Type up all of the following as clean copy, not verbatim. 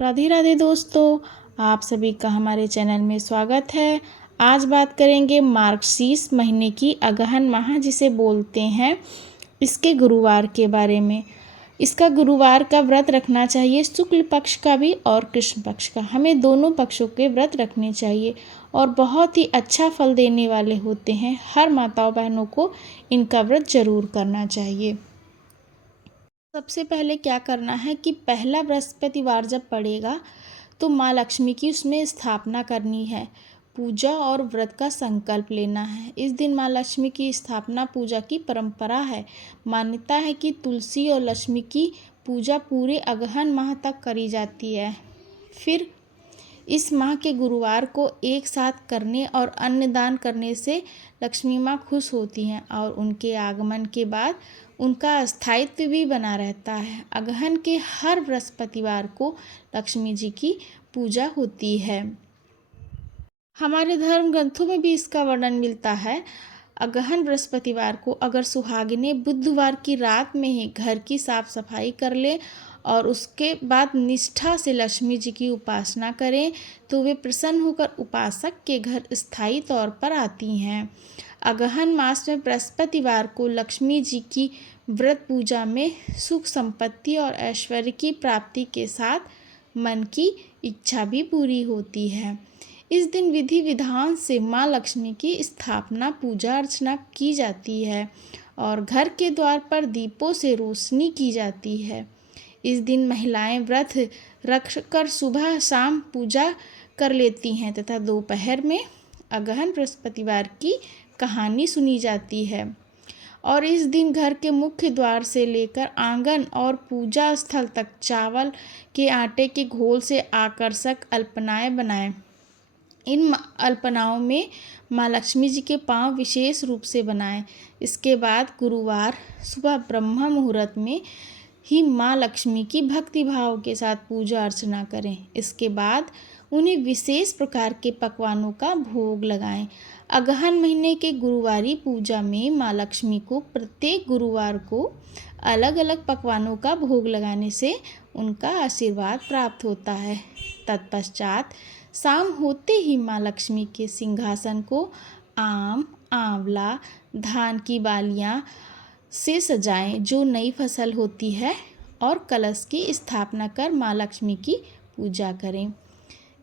राधे राधे दोस्तों, आप सभी का हमारे चैनल में स्वागत है। आज बात करेंगे मार्गशीर्ष महीने की अगहन माह जिसे बोलते हैं, इसके गुरुवार के बारे में। इसका गुरुवार का व्रत रखना चाहिए, शुक्ल पक्ष का भी और कृष्ण पक्ष का। हमें दोनों पक्षों के व्रत रखने चाहिए और बहुत ही अच्छा फल देने वाले होते हैं। हर माताओं बहनों को इनका व्रत जरूर करना चाहिए। सबसे पहले क्या करना है कि पहला बृहस्पतिवार जब पड़ेगा तो माँ लक्ष्मी की उसमें स्थापना करनी है। पूजा और व्रत का संकल्प लेना है। इस दिन माँ लक्ष्मी की स्थापना पूजा की परंपरा है। मान्यता है कि तुलसी और लक्ष्मी की पूजा पूरे अगहन माह तक करी जाती है। फिर इस माह के गुरुवार को एक साथ करने और अन्नदान करने से लक्ष्मी माँ खुश होती हैं और उनके आगमन के बाद उनका स्थायित्व भी बना रहता है। अगहन के हर बृहस्पतिवार को लक्ष्मी जी की पूजा होती है। हमारे धर्म ग्रंथों में भी इसका वर्णन मिलता है। अगहन बृहस्पतिवार को अगर सुहागिनें बुधवार की रात में ही घर की साफ सफाई कर लें और उसके बाद निष्ठा से लक्ष्मी जी की उपासना करें तो वे प्रसन्न होकर उपासक के घर स्थायी तौर पर आती हैं। अगहन मास में बृहस्पतिवार को लक्ष्मी जी की व्रत पूजा में सुख संपत्ति और ऐश्वर्य की प्राप्ति के साथ मन की इच्छा भी पूरी होती है। इस दिन विधि विधान से माँ लक्ष्मी की स्थापना पूजा अर्चना की जाती है और घर के द्वार पर दीपों से रोशनी की जाती है। इस दिन महिलाएं व्रत रख कर सुबह शाम पूजा कर लेती हैं तथा दोपहर में अगहन बृहस्पतिवार की कहानी सुनी जाती है और इस दिन घर के मुख्य द्वार से लेकर आंगन और पूजा स्थल तक चावल के आटे के घोल से आकर्षक अल्पनाएं बनाएं। इन अल्पनाओं में माँ लक्ष्मी जी के पांव विशेष रूप से बनाएं। इसके बाद गुरुवार सुबह ब्रह्म मुहूर्त में ही माँ लक्ष्मी की भक्ति भाव के साथ पूजा अर्चना करें। इसके बाद उन्हें विशेष प्रकार के पकवानों का भोग लगाएं। अगहन महीने के गुरुवारी पूजा में माँ लक्ष्मी को प्रत्येक गुरुवार को अलग अलग पकवानों का भोग लगाने से उनका आशीर्वाद प्राप्त होता है। तत्पश्चात शाम होते ही माँ लक्ष्मी के सिंहासन को आम, आंवला, धान की बालियाँ से सजाएं जो नई फसल होती है और कलश की स्थापना कर माँ लक्ष्मी की पूजा करें।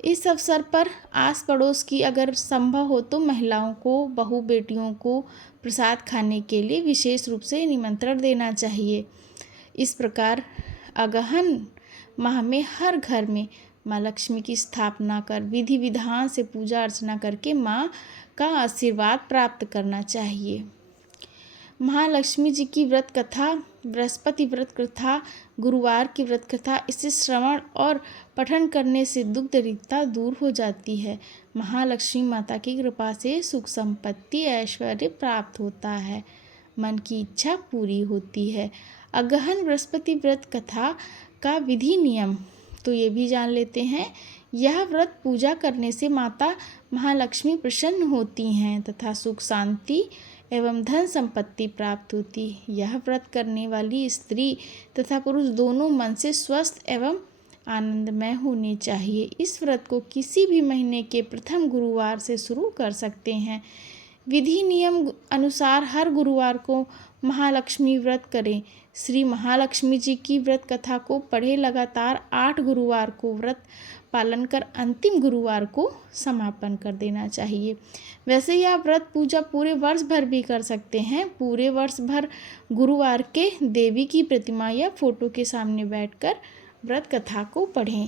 इस अवसर पर आस पड़ोस की अगर संभव हो तो महिलाओं को, बहू बेटियों को प्रसाद खाने के लिए विशेष रूप से निमंत्रण देना चाहिए। इस प्रकार अगहन माह में हर घर में माँ लक्ष्मी की स्थापना कर विधि विधान से पूजा अर्चना करके माँ का आशीर्वाद प्राप्त करना चाहिए। महालक्ष्मी जी की व्रत कथा, बृहस्पति व्रत कथा, गुरुवार की व्रत कथा, इसे श्रवण और पठन करने से दुख दरिद्रता दूर हो जाती है। महालक्ष्मी माता की कृपा से सुख संपत्ति ऐश्वर्य प्राप्त होता है, मन की इच्छा पूरी होती है। अगहन बृहस्पति व्रत कथा का विधि नियम तो ये भी जान लेते हैं। यह व्रत पूजा करने से माता महालक्ष्मी प्रसन्न होती हैं तथा सुख शांति एवं धन संपत्ति प्राप्त होती। यह व्रत करने वाली स्त्री तथा पुरुष दोनों मन से स्वस्थ एवं आनंदमय होने चाहिए। इस व्रत को किसी भी महीने के प्रथम गुरुवार से शुरू कर सकते हैं। विधि नियम अनुसार हर गुरुवार को महालक्ष्मी व्रत करें। श्री महालक्ष्मी जी की व्रत कथा को पढ़े। लगातार 8 गुरुवार को व्रत पालन कर अंतिम गुरुवार को समापन कर देना चाहिए। वैसे ही आप व्रत पूजा पूरे वर्ष भर भी कर सकते हैं। पूरे वर्ष भर गुरुवार के देवी की प्रतिमा या फोटो के सामने बैठकर व्रत कथा को पढ़ें।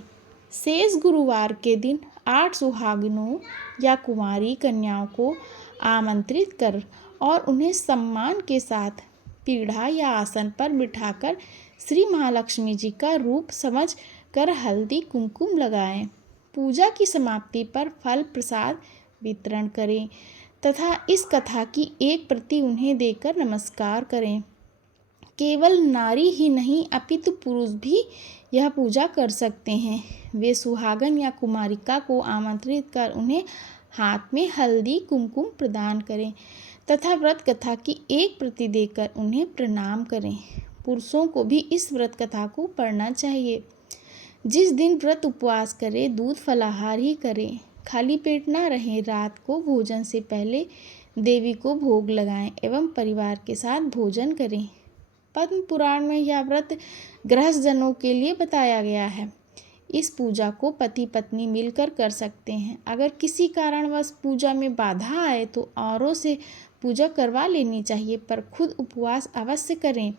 शेष गुरुवार के दिन 8 सुहागिनों या कुंवारी कन्याओं को आमंत्रित कर और उन्हें सम्मान के साथ पीढ़ा या आसन पर बिठाकर श्री महालक्ष्मी जी का रूप समझ कर हल्दी कुमकुम लगाएं। पूजा की समाप्ति पर फल प्रसाद वितरण करें तथा इस कथा की एक प्रति उन्हें देकर नमस्कार करें। केवल नारी ही नहीं अपितु पुरुष भी यह पूजा कर सकते हैं। वे सुहागन या कुमारिका को आमंत्रित कर उन्हें हाथ में हल्दी कुमकुम प्रदान करें तथा व्रत कथा की एक प्रति देकर उन्हें प्रणाम करें। पुरुषों को भी इस व्रत कथा को पढ़ना चाहिए। जिस दिन व्रत उपवास करें दूध फलाहार ही करें, खाली पेट ना रहें। रात को भोजन से पहले देवी को भोग लगाएं एवं परिवार के साथ भोजन करें। पद्म पुराण में यह व्रत गृहस्थजनों के लिए बताया गया है। इस पूजा को पति पत्नी मिलकर कर सकते हैं। अगर किसी कारणवश पूजा में बाधा आए तो औरों से पूजा करवा लेनी चाहिए, पर खुद उपवास अवश्य करें।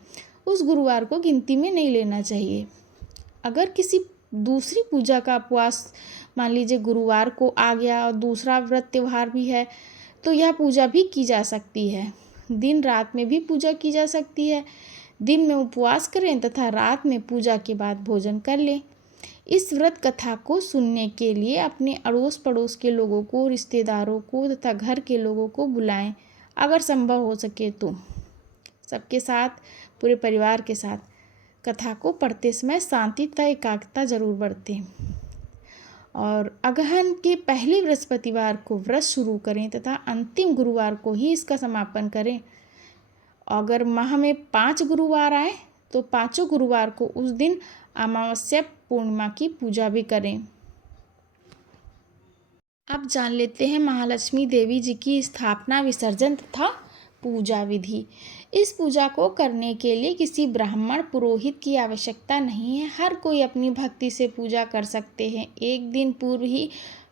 उस गुरुवार को गिनती में नहीं लेना चाहिए। अगर किसी दूसरी पूजा का उपवास मान लीजिए गुरुवार को आ गया और दूसरा व्रत त्यौहार भी है, तो यह पूजा भी की जा सकती है। दिन रात में भी पूजा की जा सकती है। दिन में उपवास करें तथा रात में पूजा के बाद भोजन कर लें। इस व्रत कथा को सुनने के लिए अपने अड़ोस पड़ोस के लोगों को, रिश्तेदारों को तथा घर के लोगों को बुलाएं। अगर संभव हो सके तो सबके साथ, पूरे परिवार के साथ कथा को पढ़ते समय शांति तथा एकाग्रता जरूर बरतें। और अगहन के पहले बृहस्पतिवार को व्रत शुरू करें तथा अंतिम गुरुवार को ही इसका समापन करें। अगर माह में 5 गुरुवार आए तो 5 गुरुवार को उस दिन अमावस्या पूर्णिमा की पूजा भी करें। अब जान लेते हैं महालक्ष्मी देवी जी की स्थापना, विसर्जन तथा पूजा विधि। इस पूजा को करने के लिए किसी ब्राह्मण पुरोहित की आवश्यकता नहीं है। हर कोई अपनी भक्ति से पूजा कर सकते हैं। एक दिन पूर्व ही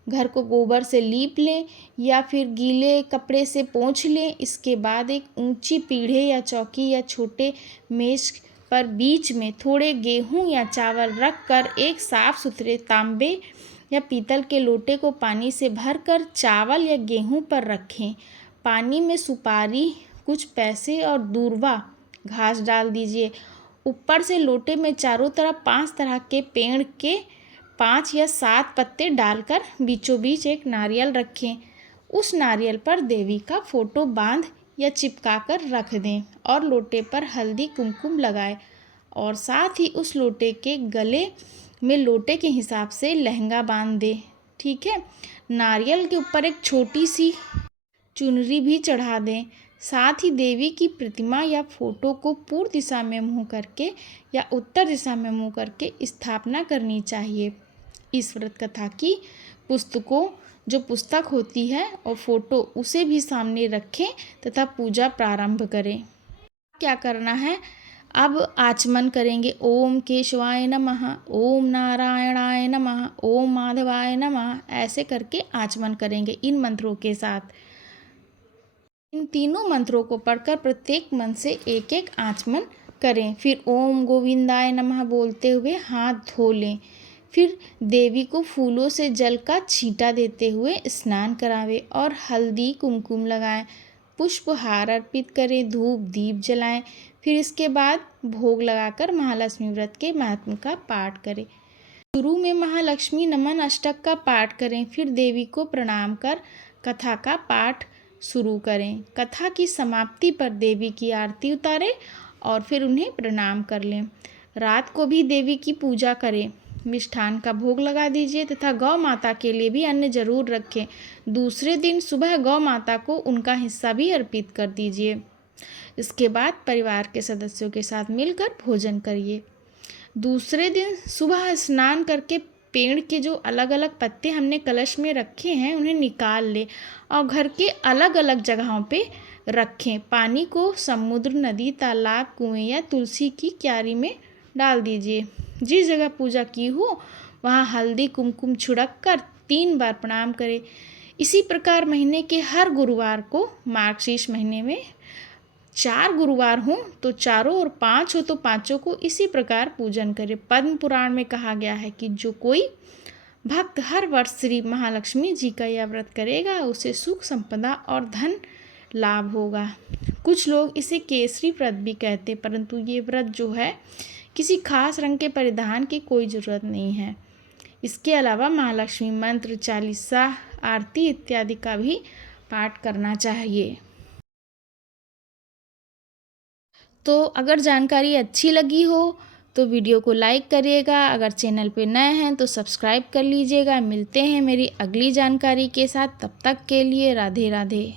घर को गोबर से लीप लें या फिर गीले कपड़े से पोंछ लें। इसके बाद एक ऊंची पीढ़े या चौकी या छोटे मेज पर बीच में थोड़े गेहूं या चावल रखकर एक साफ सुथरे तांबे या पीतल के लोटे को पानी से भरकर चावल या गेहूं पर रखें। पानी में सुपारी, कुछ पैसे और दूर्वा घास डाल दीजिए। ऊपर से लोटे में चारों तरफ 5 तरह के पेड़ के 5 या 7 पत्ते डालकर बीचों बीच एक नारियल रखें। उस नारियल पर देवी का फोटो बांध या चिपका कर रख दें और लोटे पर हल्दी कुमकुम लगाएं और साथ ही उस लोटे के गले में लोटे के हिसाब से लहंगा बांध दें। ठीक है। नारियल के ऊपर एक छोटी सी चुनरी भी चढ़ा दें। साथ ही देवी की प्रतिमा या फोटो को पूर्व दिशा में मुँह करके या उत्तर दिशा में मुँह करके स्थापना करनी चाहिए। इस व्रत कथा की जो पुस्तक होती है और फोटो, उसे भी सामने रखें तथा पूजा प्रारंभ करें। क्या करना है, अब आचमन करेंगे। ओम केशवाय नमः, ओम नारायणाय नमः, ओम माधवाय नमः, ऐसे करके आचमन करेंगे इन मंत्रों के साथ। इन तीनों मंत्रों को पढ़कर प्रत्येक मन से एक एक आचमन करें। फिर ओम गोविंदाय नमः बोलते हुए हाथ धो लें। फिर देवी को फूलों से जल का छींटा देते हुए स्नान करावें और हल्दी कुमकुम लगाएं, पुष्पहार अर्पित करें, धूप दीप जलाएं। फिर इसके बाद भोग लगाकर महालक्ष्मी व्रत के महात्म्य का पाठ करें। शुरू में महालक्ष्मी नमन अष्टक का पाठ करें। फिर देवी को प्रणाम कर कथा का पाठ शुरू करें। कथा की समाप्ति पर देवी की आरती उतारें और फिर उन्हें प्रणाम कर लें। रात को भी देवी की पूजा करें। मिष्ठान का भोग लगा दीजिए तथा गौ माता के लिए भी अन्न जरूर रखें। दूसरे दिन सुबह गौ माता को उनका हिस्सा भी अर्पित कर दीजिए। इसके बाद परिवार के सदस्यों के साथ मिलकर भोजन करिए। दूसरे दिन सुबह स्नान करके पेड़ के जो अलग अलग पत्ते हमने कलश में रखे हैं उन्हें निकाल लें और घर के अलग अलग जगहों पे रखें। पानी को समुद्र, नदी, तालाब, कुएं या तुलसी की क्यारी में डाल दीजिए। जिस जगह पूजा की हो वहाँ हल्दी कुमकुम छिड़क कर 3 बार प्रणाम करें। इसी प्रकार महीने के हर गुरुवार को, मार्गशीर्ष महीने में 4 गुरुवार हों तो चारों और 5 हो तो पांचों को इसी प्रकार पूजन करें। पद्म पुराण में कहा गया है कि जो कोई भक्त हर वर्ष श्री महालक्ष्मी जी का यह व्रत करेगा उसे सुख संपदा और धन लाभ होगा। कुछ लोग इसे केसरी व्रत भी कहते, परंतु ये व्रत जो है किसी खास रंग के परिधान की कोई ज़रूरत नहीं है। इसके अलावा महालक्ष्मी मंत्र, चालीसा, आरती इत्यादि का भी पाठ करना चाहिए। तो अगर जानकारी अच्छी लगी हो तो वीडियो को लाइक करिएगा। अगर चैनल पे नए हैं तो सब्सक्राइब कर लीजिएगा। मिलते हैं मेरी अगली जानकारी के साथ, तब तक के लिए राधे राधे।